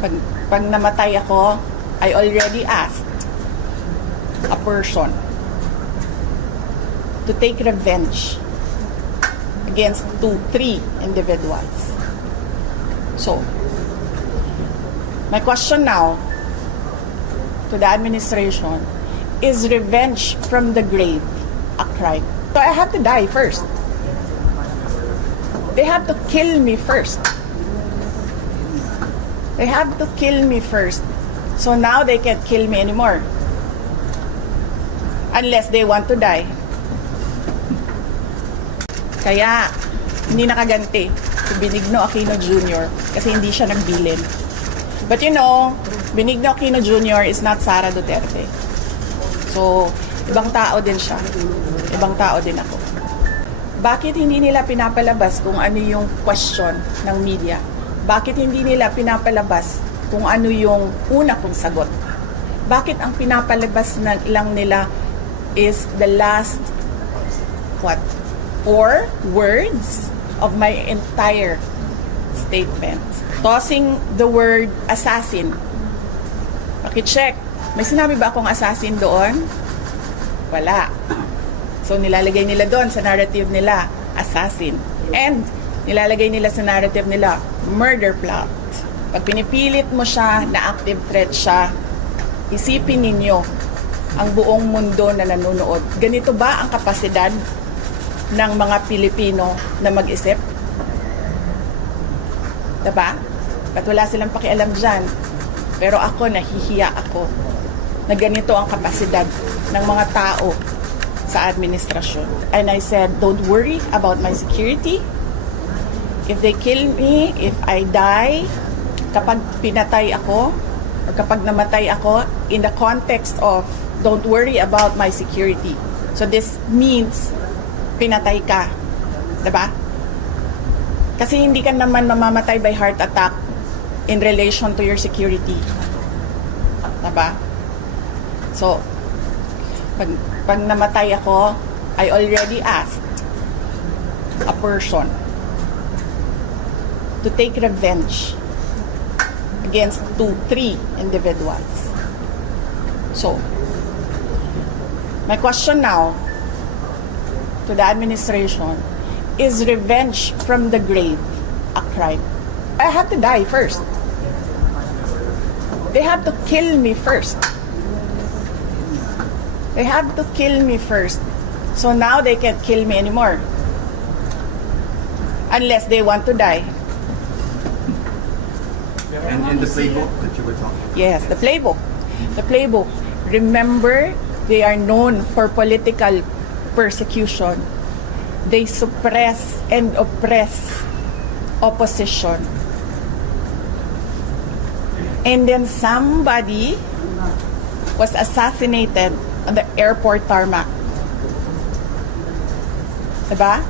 Pag, pag namatay ako, I already asked a person to take revenge against two, three individuals. So, my question now to the administration is revenge from the grave a crime? So I have to die first. They have to kill me first. They have to kill me first. So now they can't kill me anymore. Unless they want to die. Kaya, hindi nakaganti si Benigno Aquino Jr. kasi hindi siya nagbilin. But you know, Benigno Aquino Jr. is not Sara Duterte. So, ibang tao din siya. Ibang tao din ako. Bakit hindi nila pinapalabas kung ano yung question ng media? Bakit hindi nila pinapalabas kung ano yung una kong sagot? Bakit ang pinapalabas na lang nila is the last what? Four words of my entire statement. Tossing the word assassin. Pakicheck. May sinabi ba akong assassin doon? Wala. So nilalagay nila doon sa narrative nila, assassin. And nilalagay nila sa narrative nila, murder plot. Pag pinipilit mo siya na active threat siya, isipin ninyo ang buong mundo na nanonood. Ganito ba ang kapasidad ng mga Pilipino na mag-isip? Diba? At wala silang pakialam dyan. Pero ako, nahihiya ako na ganito ang kapasidad ng mga tao sa administrasyon. And I said, don't worry about my security. If they kill me, if I die, kapag pinatay ako, or kapag namatay ako, in the context of don't worry about my security. So this means pinatay ka. 'Di ba? Kasi hindi ka naman mamamatay by heart attack in relation to your security. 'Di ba? So, pag, pag namatay ako, I already asked a person to take revenge against two, three individuals. So, my question now to the administration is revenge from the grave a crime? I have to die first. They have to kill me first. They have to kill me first. So now they can't kill me anymore. Unless they want to die. And in the playbook that you were talking about. Yes, the playbook. The playbook. Remember, they are known for political persecution. They suppress and oppress opposition. And then somebody was assassinated on the airport tarmac. Diba?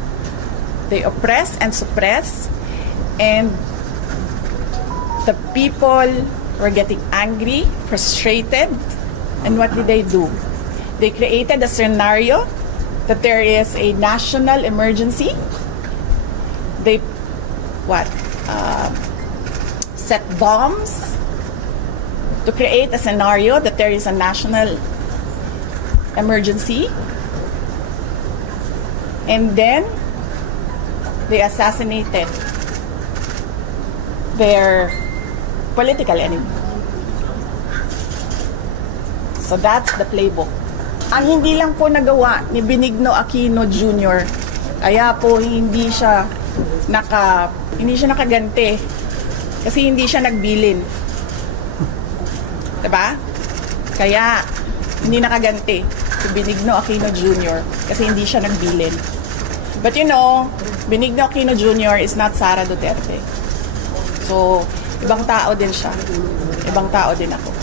They oppress and suppress and the people were getting angry, frustrated, and what did they do? They created a scenario that there is a national emergency. They, what, uh, set bombs to create a scenario that there is a national emergency. And then they assassinated their political enemy. So that's the playbook. Ang hindi lang po nagawa ni Benigno Aquino Jr. Kaya po hindi siya naka hindi siya nakaganti kasi hindi siya nagbilin. 'Di ba? Kaya hindi nakaganti si Benigno Aquino Jr. kasi hindi siya nagbilin. But you know, Benigno Aquino Jr. is not Sara Duterte. So, ibang tao din siya. Ibang tao din ako.